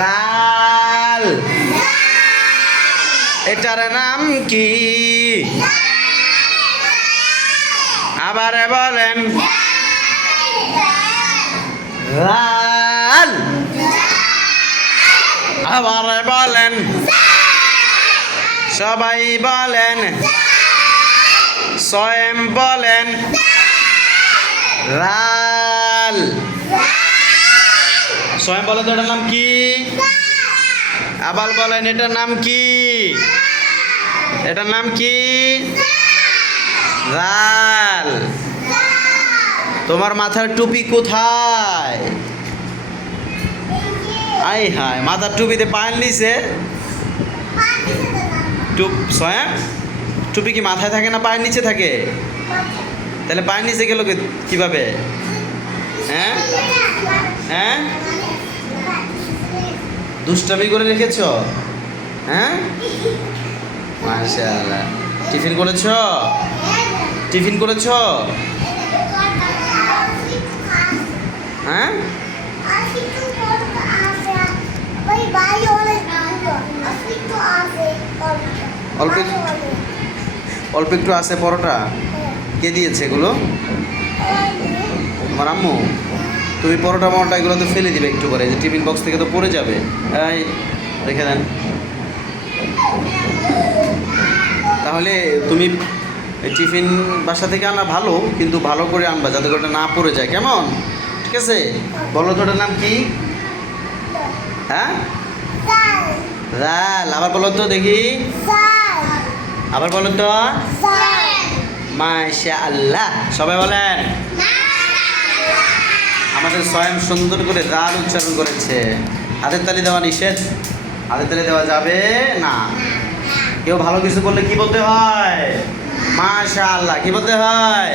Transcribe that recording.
রাল। এটার নাম কি? আবার বলেন। রাল। আবার বলেন। সবাই বলেন। স্বয়ং বলেন। রাল। স্বয়ং বলেন তো এটার নাম কি? আবার বলেন এটার নাম কি? এটার নাম কি? রাল। তোমার মাথার টুপি কোথায়? আই হায়, মাথার টুপিতে পায়ের নিচে। স্বয়ং টুপি কি মাথায় থাকে না পায়ের নিচে থাকে? তাহলে পায়ের নিচে গেল কিভাবে? হ্যাঁ হ্যাঁ, দুষ্টামি করে রেখেছ? হ্যাঁ, মাশাআল্লাহ। টিফিন করেছ? টিফিন করেছ? হ্যাঁ, অল্প অল্প একটু আছে পরোটা। কে দিয়েছে এগুলো? তোমার আম্মু? তুমি পরোটা এগুলো তো ফেলে দিবে একটু করে, যে টিফিন বক্স থেকে তো পড়ে যাবে। এই রেখে দেন। তাহলে তুমি টিফিন বাসা থেকে আনা ভালো, কিন্তু ভালো করে আনবা যাতে করে না পড়ে যায়, কেমন? ঠিক আছে, বলো তো ওটার নাম কি? হ্যাঁ, রাল। আবার বলো তো দেখি, আবার বলো তো। মাশাআল্লাহ। সবাই বলেন। আমাদের স্বয়ং সুন্দর করে রাল উচ্চারণ করেছে। হাতের তালি দেওয়া নিষেধ, হাতের তালি দেওয়া যাবে না। কেউ ভালো কিছু বললে কি বলতে হয়? মাশাআল্লাহ। কি বলতে হয়?